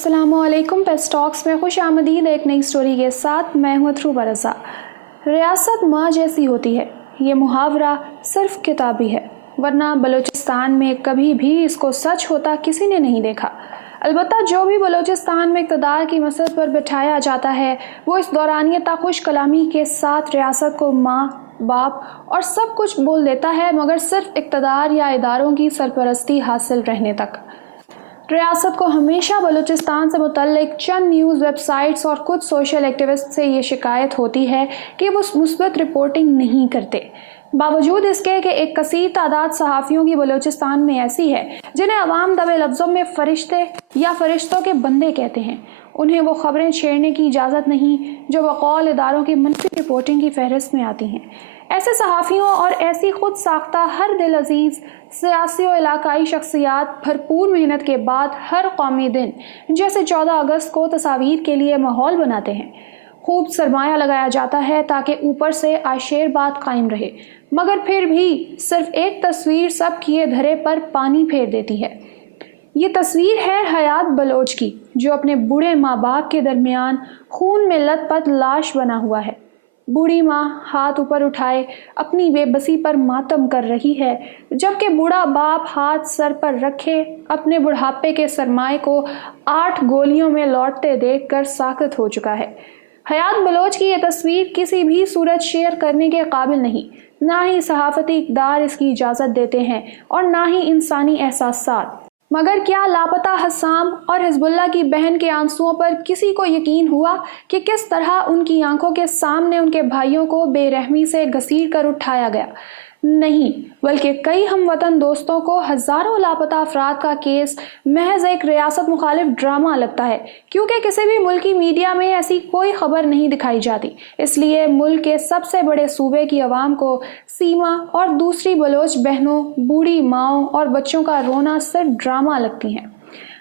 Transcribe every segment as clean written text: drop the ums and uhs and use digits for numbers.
السلام علیکم، پیس ٹاکس میں خوش آمدید ایک نئی سٹوری کے ساتھ۔ میں ہوں اتھرو برسا۔ ریاست ماں جیسی ہوتی ہے، یہ محاورہ صرف کتابی ہے، ورنہ بلوچستان میں کبھی بھی اس کو سچ ہوتا کسی نے نہیں دیکھا۔ البتہ جو بھی بلوچستان میں اقتدار کی مسرت پر بٹھایا جاتا ہے، وہ اس دورانیہ خوش کلامی کے ساتھ ریاست کو ماں، باپ اور سب کچھ بول دیتا ہے، مگر صرف اقتدار یا اداروں کی سرپرستی حاصل رہنے تک۔ ریاست کو ہمیشہ بلوچستان سے متعلق چند نیوز ویب سائٹس اور کچھ سوشل ایکٹیوسٹ سے یہ شکایت ہوتی ہے کہ وہ مثبت رپورٹنگ نہیں کرتے، باوجود اس کے کہ ایک کثیر تعداد صحافیوں کی بلوچستان میں ایسی ہے جنہیں عوام دبے لفظوں میں فرشتے یا فرشتوں کے بندے کہتے ہیں۔ انہیں وہ خبریں چھیڑنے کی اجازت نہیں جو بقول اداروں کی منفی رپورٹنگ کی فہرست میں آتی ہیں۔ ایسے صحافیوں اور ایسی خود ساختہ ہر دل عزیز سیاسی و علاقائی شخصیات بھرپور محنت کے بعد ہر قومی دن جیسے 14 اگست کو تصاویر کے لیے ماحول بناتے ہیں۔ خوب سرمایہ لگایا جاتا ہے تاکہ اوپر سے عاشیر بات قائم رہے، مگر پھر بھی صرف ایک تصویر سب کیے دھرے پر پانی پھیر دیتی ہے۔ یہ تصویر ہے حیات بلوچ کی، جو اپنے بوڑھے ماں باپ کے درمیان خون میں لت پت لاش بنا ہوا ہے۔ بوڑھی ماں ہاتھ اوپر اٹھائے اپنی بے بسی پر ماتم کر رہی ہے، جبکہ بوڑھا باپ ہاتھ سر پر رکھے اپنے بڑھاپے کے سرمائے کو 8 گولیوں میں لوٹتے دیکھ کر ساکت ہو چکا ہے۔ حیات بلوچ کی یہ تصویر کسی بھی صورت شیئر کرنے کے قابل نہیں، نہ ہی صحافتی اقدار اس کی اجازت دیتے ہیں اور نہ ہی انسانی احساسات۔ مگر کیا لاپتہ حسام اور حزب اللہ کی بہن کے آنسوؤں پر کسی کو یقین ہوا کہ کس طرح ان کی آنکھوں کے سامنے ان کے بھائیوں کو بے رحمی سے گھسیٹ کر اٹھایا گیا؟ نہیں، بلکہ کئی ہم وطن دوستوں کو ہزاروں لاپتہ افراد کا کیس محض ایک ریاست مخالف ڈرامہ لگتا ہے، کیونکہ کسی بھی ملکی میڈیا میں ایسی کوئی خبر نہیں دکھائی جاتی۔ اس لیے ملک کے سب سے بڑے صوبے کی عوام کو سیما اور دوسری بلوچ بہنوں، بوڑھی ماؤں اور بچوں کا رونا صرف ڈرامہ لگتی ہیں۔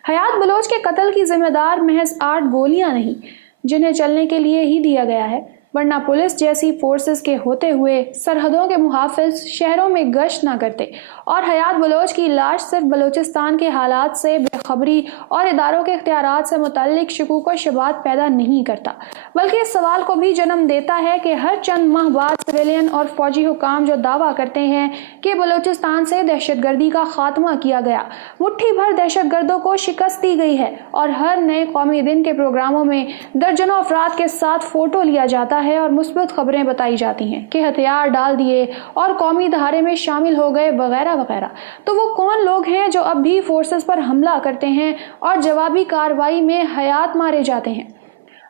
حیات بلوچ کے قتل کی ذمہ دار محض 8 گولیاں نہیں، جنہیں چلنے کے لیے ہی دیا گیا ہے، ورنہ پولیس جیسی فورسز کے ہوتے ہوئے سرحدوں کے محافظ شہروں میں گشت نہ کرتے، اور حیات بلوچ کی لاش صرف بلوچستان کے حالات سے بے خبری اور اداروں کے اختیارات سے متعلق شکوک و شبہات پیدا نہیں کرتا، بلکہ اس سوال کو بھی جنم دیتا ہے کہ ہر چند ماہ بعد سویلین اور فوجی حکام جو دعویٰ کرتے ہیں کہ بلوچستان سے دہشت گردی کا خاتمہ کیا گیا، مٹھی بھر دہشت گردوں کو شکست دی گئی ہے، اور ہر نئے قومی دن کے پروگراموں میں درجنوں افراد کے ساتھ فوٹو لیا جاتا ہے اور مثبت خبریں بتائی جاتی ہیں کہ ہتھیار ڈال دیے اور قومی دھارے میں شامل ہو گئے وغیرہ وغیرہ۔ تو وہ کون لوگ ہیں جو اب بھی فورسز پر حملہ کرتے ہیں اور جوابی کارروائی میں حیات مارے جاتے ہیں؟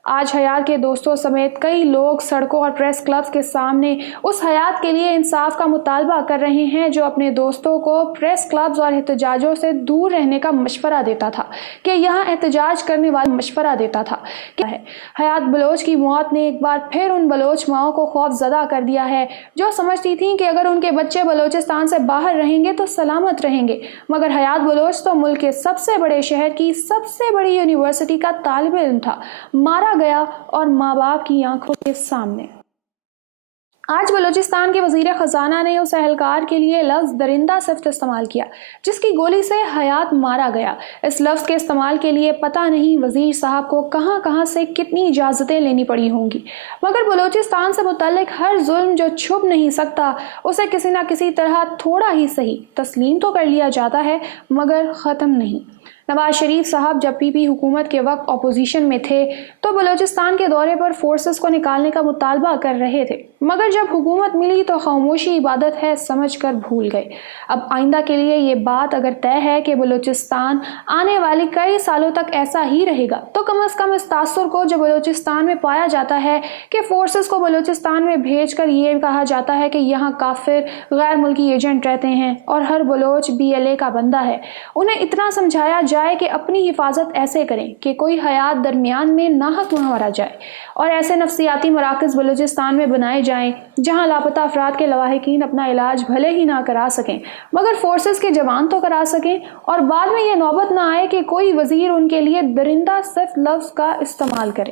آج حیات کے دوستوں سمیت کئی لوگ سڑکوں اور پریس کلبز کے سامنے اس حیات کے لیے انصاف کا مطالبہ کر رہے ہیں جو اپنے دوستوں کو پریس کلبز اور احتجاجوں سے دور رہنے کا مشورہ دیتا تھا، کہ یہاں احتجاج کرنے والا مشورہ دیتا تھا کہ حیات بلوچ کی موت نے ایک بار پھر ان بلوچ ماؤں کو خوف زدہ کر دیا ہے جو سمجھتی تھیں کہ اگر ان کے بچے بلوچستان سے باہر رہیں گے تو سلامت رہیں گے، مگر حیات بلوچ تو ملک کے سب سے بڑے شہر کی سب سے بڑی یونیورسٹی کا طالب علم تھا، مارا گیا اور ماں باپ کی آنکھوں کے سامنے۔ آج بلوچستان کے وزیر خزانہ نے اس اہلکار کے لیے لفظ درندہ صفت استعمال کیا جس کی گولی سے حیات مارا گیا۔ اس لفظ کے استعمال کے لیے پتہ نہیں وزیر صاحب کو کہاں کہاں سے کتنی اجازتیں لینی پڑی ہوں گی، مگر بلوچستان سے متعلق ہر ظلم جو چھپ نہیں سکتا اسے کسی نہ کسی طرح تھوڑا ہی صحیح تسلیم تو کر لیا جاتا ہے، مگر ختم نہیں۔ نواز شریف صاحب جب پی حکومت کے وقت اپوزیشن میں تھے تو بلوچستان کے دورے پر فورسز کو نکالنے کا مطالبہ کر رہے تھے، مگر جب حکومت ملی تو خاموشی عبادت ہے سمجھ کر بھول گئے۔ اب آئندہ کے لیے یہ بات اگر طے ہے کہ بلوچستان آنے والی کئی سالوں تک ایسا ہی رہے گا، تو کم از کم اس تاثر کو جو بلوچستان میں پایا جاتا ہے کہ فورسز کو بلوچستان میں بھیج کر یہ کہا جاتا ہے کہ یہاں کافر غیر ملکی ایجنٹ رہتے ہیں اور ہر بلوچ BLA کا بندہ ہے، انہیں اتنا سمجھایا جائے کہ اپنی حفاظت ایسے کریں کہ کوئی حیات درمیان میں ناحق نہ مارا جائے، اور ایسے نفسیاتی مراکز بلوچستان میں بنائے جائیں جہاں لاپتہ افراد کے لواحقین اپنا علاج بھلے ہی نہ کرا سکیں مگر فورسز کے جوان تو کرا سکیں، اور بعد میں یہ نوبت نہ آئے کہ کوئی وزیر ان کے لیے درندہ صرف لفظ کا استعمال کرے۔